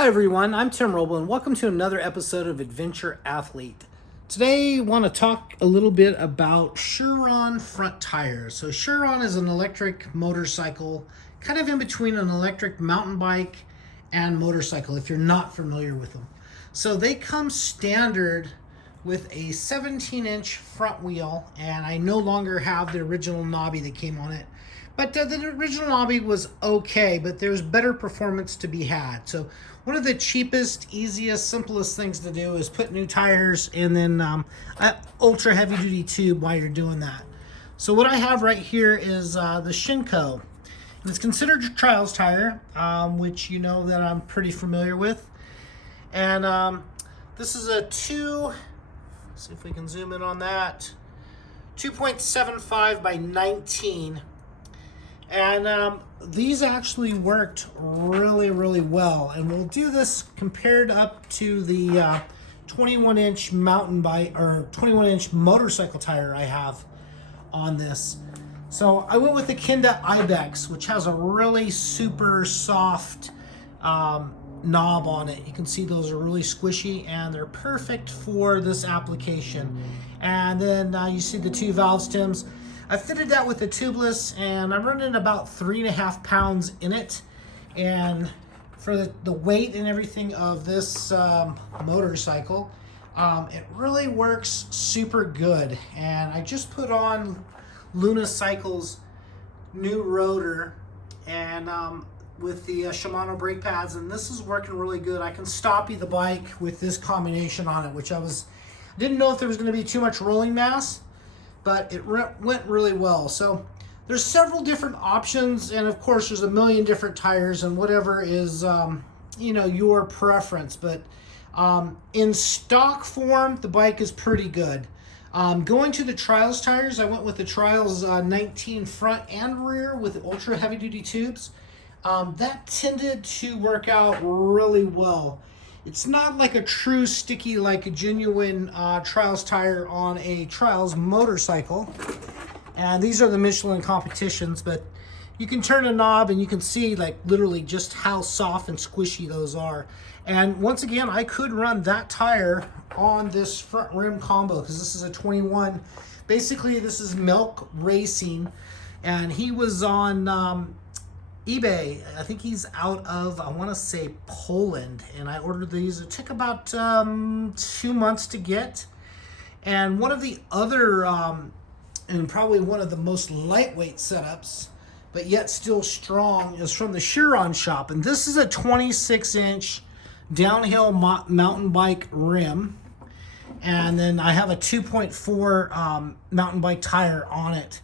Hi everyone, I'm Tim Roble and welcome to another episode of Adventure Athlete. Today I want to talk a little bit about Chiron front tires. So Chiron is an electric motorcycle, kind of in between an electric mountain bike and motorcycle if you're not familiar with them. So they come standard with a 17-inch front wheel, and I no longer have the original knobby that came on it. But the original knobby was okay, but there's better performance to be had. So one of the cheapest, easiest, simplest things to do is put new tires and then ultra heavy duty tube while you're doing that. So what I have right here is the Shinko. It's considered a trials tire, which you know that I'm pretty familiar with. And this is a let's see if we can zoom in on that, 2.75 by 19. And these actually worked really, really well. And we'll do this compared up to the 21-inch mountain bike or 21-inch motorcycle tire I have on this. So I went with the Kenda Ibex, which has a really super soft knob on it. You can see those are really squishy and they're perfect for this application. And then you see the two valve stems. I fitted that with the tubeless, and I'm running about 3.5 pounds in it. And for the weight and everything of this motorcycle, it really works super good. And I just put on Luna Cycle's new rotor and with the Shimano brake pads, and this is working really good. I can stoppie the bike with this combination on it, which didn't know if there was going to be too much rolling mass, but it went really well. So there's several different options, and of course there's a million different tires and whatever is your preference. But in stock form, the bike is pretty good. Going to the trials tires, I went with the trials 19 front and rear with ultra heavy duty tubes. That tended to work out really well. It's not like a true sticky, like a genuine trials tire on a trials motorcycle. And these are the Michelin competitions, but you can turn a knob and you can see like literally just how soft and squishy those are. And once again, I could run that tire on this front rim combo because this is a 21. Basically, this is Milk Racing, and he was on eBay. I think he's out of, I want to say, Poland, and I ordered these. It took about 2 months to get. And one of the other and probably one of the most lightweight setups, but yet still strong, is from the Chiron shop. And this is a 26-inch downhill mountain bike rim, and then I have a 2.4 mountain bike tire on it.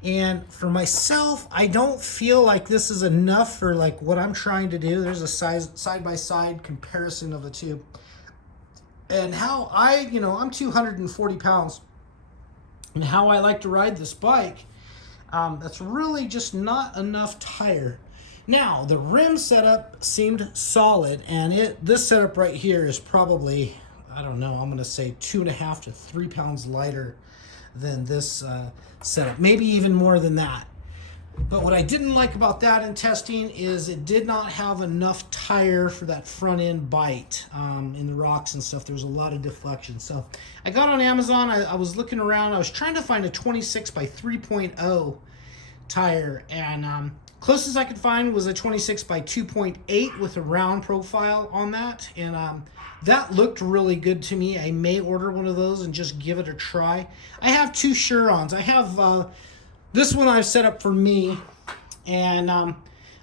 And for myself, I don't feel like this is enough for like what I'm trying to do. There's a side-by-side comparison of the two. And how I'm 240 pounds. And how I like to ride this bike, that's really just not enough tire. Now, the rim setup seemed solid. And this setup right here is probably, I don't know, I'm going to say 2.5 to 3 pounds lighter than this setup, maybe even more than that. But what I didn't like about that in testing is it did not have enough tire for that front end bite in the rocks and stuff. There was a lot of deflection. So I got on Amazon, I was looking around, I was trying to find a 26 by 3.0 tire, and closest I could find was a 26 by 2.8 with a round profile on that, and that looked really good to me. I may order one of those and just give it a try. I have two Chirons. I have this one I've set up for me, and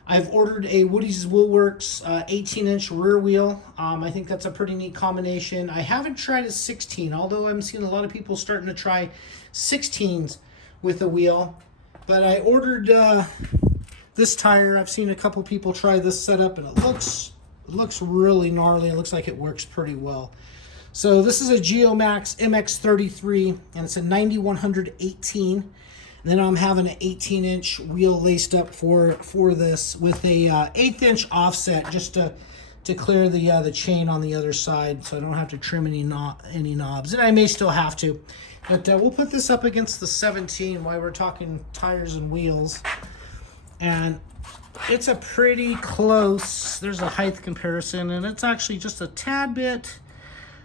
I've ordered a Woody's Woolworks 18-inch rear wheel. I think that's a pretty neat combination. I haven't tried a 16, although I'm seeing a lot of people starting to try 16s with a wheel. But I ordered this tire. I've seen a couple people try this setup, and it looks really gnarly. It looks like it works pretty well. So this is a Geomax MX33, and it's a 9118. And then I'm having an 18-inch wheel laced up for this with a 1/8-inch offset just to clear the chain on the other side, so I don't have to trim any knobs. And I may still have to. But we'll put this up against the 17 while we're talking tires and wheels. And it's a pretty close, there's a height comparison, and it's actually just a tad bit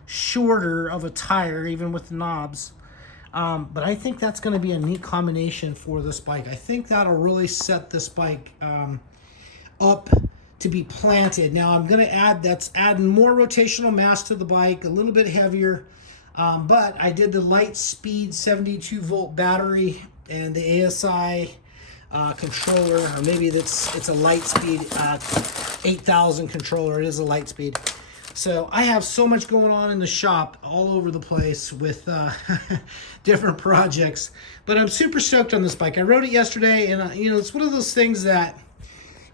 shorter of a tire, even with the knobs. But I think that's going to be a neat combination for this bike. I think that'll really set this bike up to be planted. Now I'm going to that's adding more rotational mass to the bike, a little bit heavier. But I did the light speed 72 volt battery and the ASI controller, or maybe it's a light speed 8000 controller. It is a light speed. So I have so much going on in the shop all over the place with different projects, but I'm super stoked on this bike. I rode it yesterday, and it's one of those things that,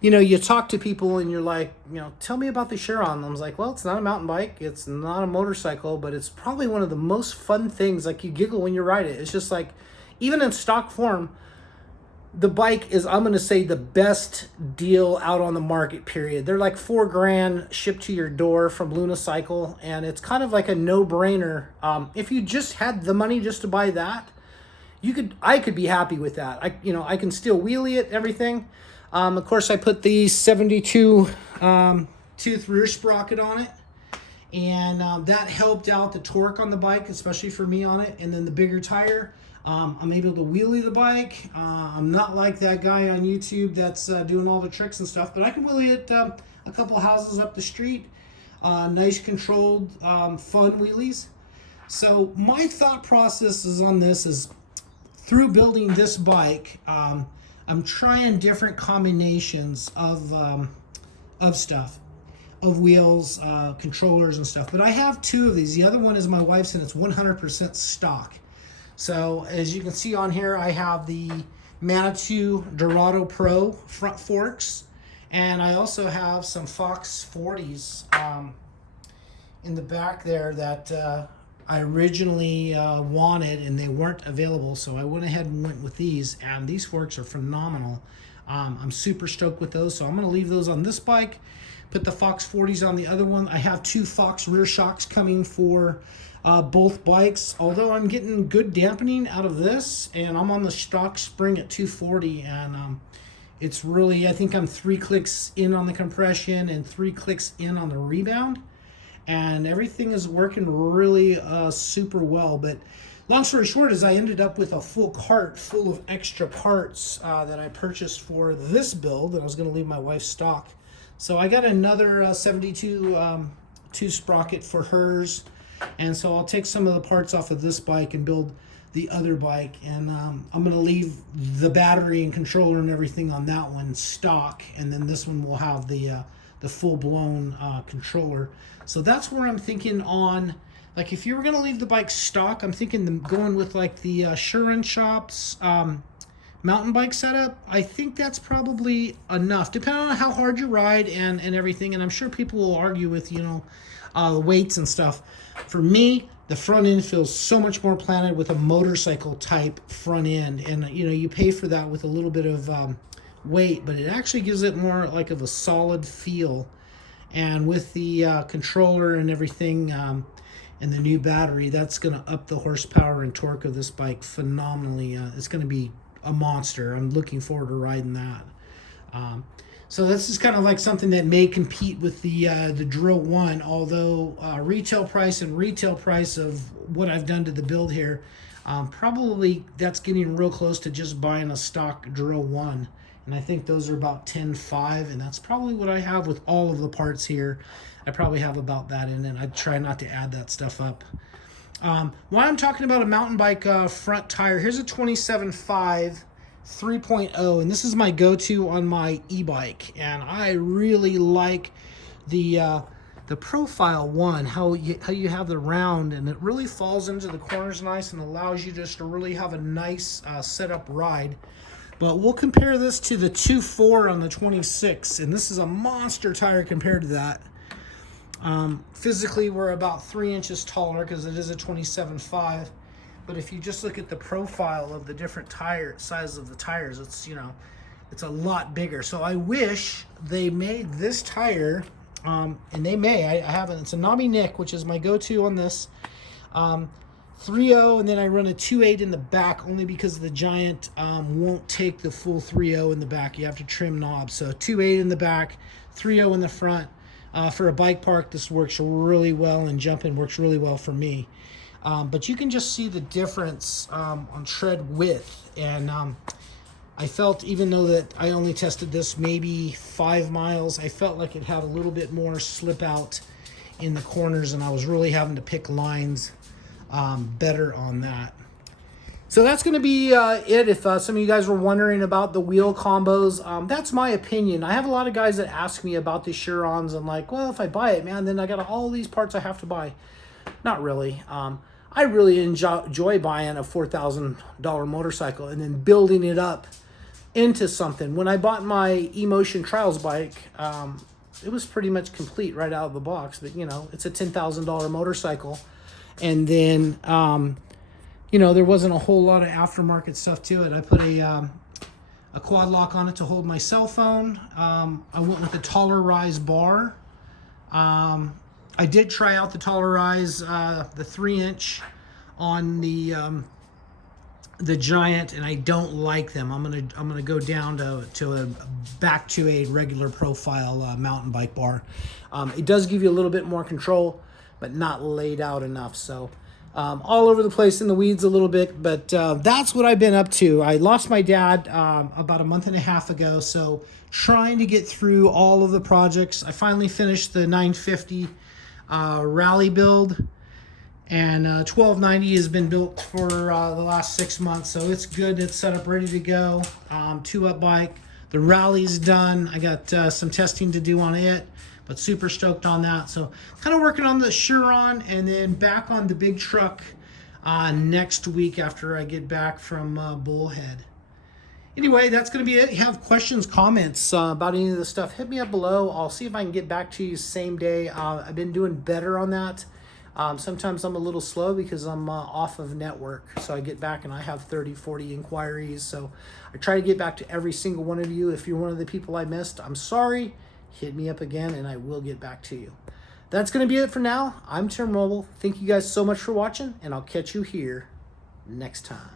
you talk to people and you're like, tell me about the Chiron. I was like, well, it's not a mountain bike, it's not a motorcycle, but it's probably one of the most fun things. Like, you giggle when you ride it. It's just like, even in stock form, the bike is, I'm going to say, the best deal out on the market, period. They're like $4,000 shipped to your door from Lunicycle, and it's kind of like a no-brainer. If you just had the money just to buy that, I could be happy with that. I can still wheelie it, everything. Of course, I put the 72 tooth rear sprocket on it, and that helped out the torque on the bike, especially for me on it. And then the bigger tire, I'm able to wheelie the bike. I'm not like that guy on YouTube that's doing all the tricks and stuff, but I can wheelie it a couple houses up the street. Nice controlled, fun wheelies. So my thought process is on this is, through building this bike, I'm trying different combinations of stuff, of wheels, controllers and stuff. But I have two of these. The other one is my wife's, and it's 100% stock. So as you can see on here, I have the Manitou Dorado Pro front forks, and I also have some Fox 40s in the back there that I originally wanted, and they weren't available, so I went ahead and went with these, and these forks are phenomenal. I'm super stoked with those, so I'm going to leave those on this bike, put the Fox 40s on the other one. I have two Fox rear shocks coming for both bikes, although I'm getting good dampening out of this, and I'm on the stock spring at 240, and it's really, I think I'm 3 clicks in on the compression and 3 clicks in on the rebound, and everything is working really super well. But long story short is, I ended up with a full cart full of extra parts that I purchased for this build, and I was going to leave my wife's stock. So I got another 72 two sprocket for hers, and so I'll take some of the parts off of this bike and build the other bike, and I'm going to leave the battery and controller and everything on that one stock, and then this one will have the full-blown controller. So that's where I'm thinking on, like, if you were going to leave the bike stock, I'm thinking going with like the Chiron Shops mountain bike setup. I think that's probably enough, depending on how hard you ride and everything. And I'm sure people will argue with, weights and stuff. For me, the front end feels so much more planted with a motorcycle type front end, and you pay for that with a little bit of weight, but it actually gives it more like of a solid feel. And with the controller and everything, and the new battery, that's going to up the horsepower and torque of this bike phenomenally. It's going to be a monster. I'm looking forward to riding that. So this is kind of like something that may compete with the Drill 1, although retail price of what I've done to the build here, probably that's getting real close to just buying a stock Drill 1. And I think those are about $10,500, and that's probably what I have with all of the parts here. I probably have about that in it. I try not to add that stuff up. While I'm talking about a mountain bike front tire, here's a 27.5 3.0, and this is my go-to on my e-bike, and I really like the profile one, how you have the round, and it really falls into the corners nice and allows you just to really have a nice setup ride. But we'll compare this to the 2.4 on the 26, and this is a monster tire compared to that. Physically, we're about 3 inches taller because it is a 27.5. But if you just look at the profile of the different sizes of the tires, it's a lot bigger. So I wish they made this tire, and they may. I haven't. It's a Nami Nick, which is my go-to on this. 3.0, and then I run a 2.8 in the back only because the Giant won't take the full 3.0 in the back. You have to trim knobs. So 2.8 in the back, 3.0 in the front. For a bike park, this works really well, and jumping works really well for me. But you can just see the difference on tread width. And I felt, even though that I only tested this maybe 5 miles, I felt like it had a little bit more slip out in the corners, and I was really having to pick lines better on that. So that's going to be it. If some of you guys were wondering about the wheel combos, that's my opinion. I have a lot of guys that ask me about the Churons and like, well, if I buy it, man, then I got all these parts I have to buy. Not really. I really enjoy buying a $4,000 motorcycle and then building it up into something. When I bought my Emotion Trials bike, it was pretty much complete right out of the box. But, you know, it's a $10,000 motorcycle. And then, you know, there wasn't a whole lot of aftermarket stuff to it. I put a quad lock on it to hold my cell phone. I went with the taller rise bar. I did try out the taller rise, the 3-inch on the Giant, and I don't like them. I'm gonna go down back to a regular profile mountain bike bar. It does give you a little bit more control, but not laid out enough. So all over the place in the weeds a little bit, but that's what I've been up to. I lost my dad about a month and a half ago, so trying to get through all of the projects. I finally finished the 950 rally build, and 1290 has been built for the last 6 months, so it's good. It's set up, ready to go. 2-up bike. The rally's done. I got some testing to do on it, but super stoked on that. So kind of working on the Churon, and then back on the big truck next week after I get back from Bullhead. Anyway, that's going to be it. If you have questions, comments about any of the stuff, hit me up below. I'll see if I can get back to you same day. I've been doing better on that. Sometimes I'm a little slow because I'm off of network. So I get back and I have 30, 40 inquiries. So I try to get back to every single one of you. If you're one of the people I missed, I'm sorry. Hit me up again and I will get back to you. That's going to be it for now. I'm Tim Mobile. Thank you guys so much for watching, and I'll catch you here next time.